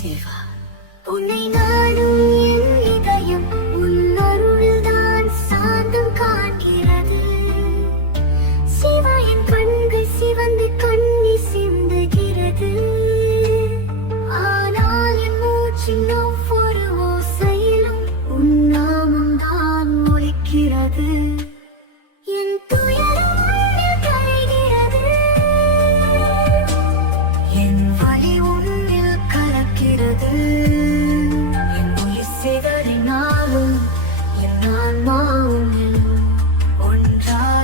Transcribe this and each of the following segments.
ciega.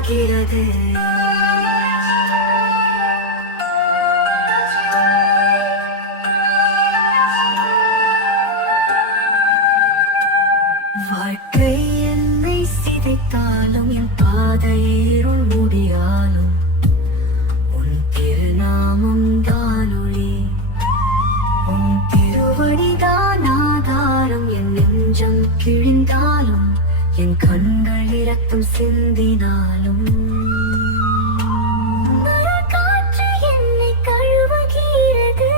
ஒன்றாகிறது வாழ்க்கை என்னை சிதைத்தாலும் என் பாதையேறும் முடியாலும் உன் திருநாமம் தான் ஒளி உன் திருவடிதான் ஆதாரம் என் நெஞ்சம் கிழிந்தாலும் என் கண்கள் இரத்தம் சிந்தினாலும் என்னை கழுவுகிறது.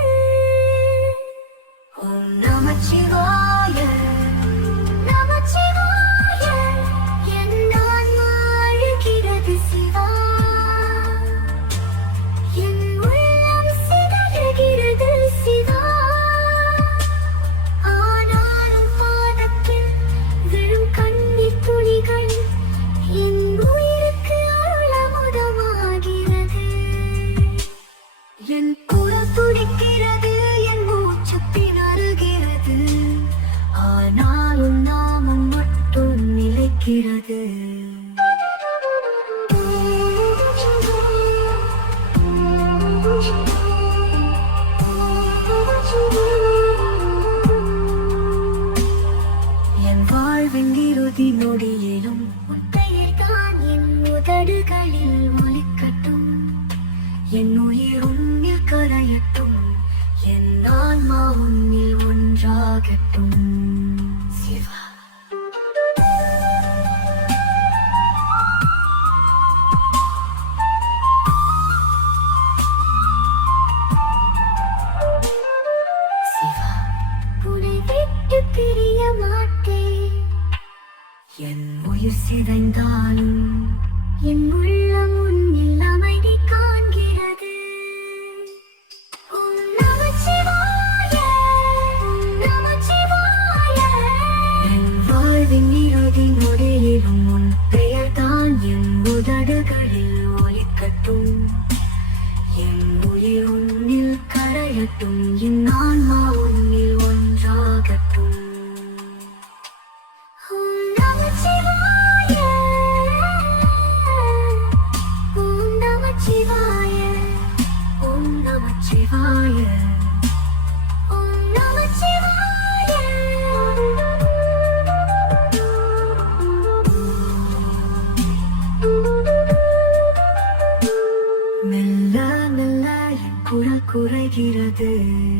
ஓம் நமச்சிவாய நிலைக்கிறது என் வாழ்வின் இறுதி நொடியிலும் உன் பெயர்தான் என் உதடுகளில் ஒலிக்கட்டும். என் உயிர் உன்னில் கரையட்டும். என் ஆன்மா உன்னில் ஒன்றாகட்டும். மாட்டேன் என் உயிர் சிதைந்தாலும் என் உள்ளம் உன்னில் அமைதி காண்கிறது. வாழ்வின் இறுதி உதடுகளில் ஒலிக்கட்டும். என் உயிர் உன்னில் கரையட்டும். これきらて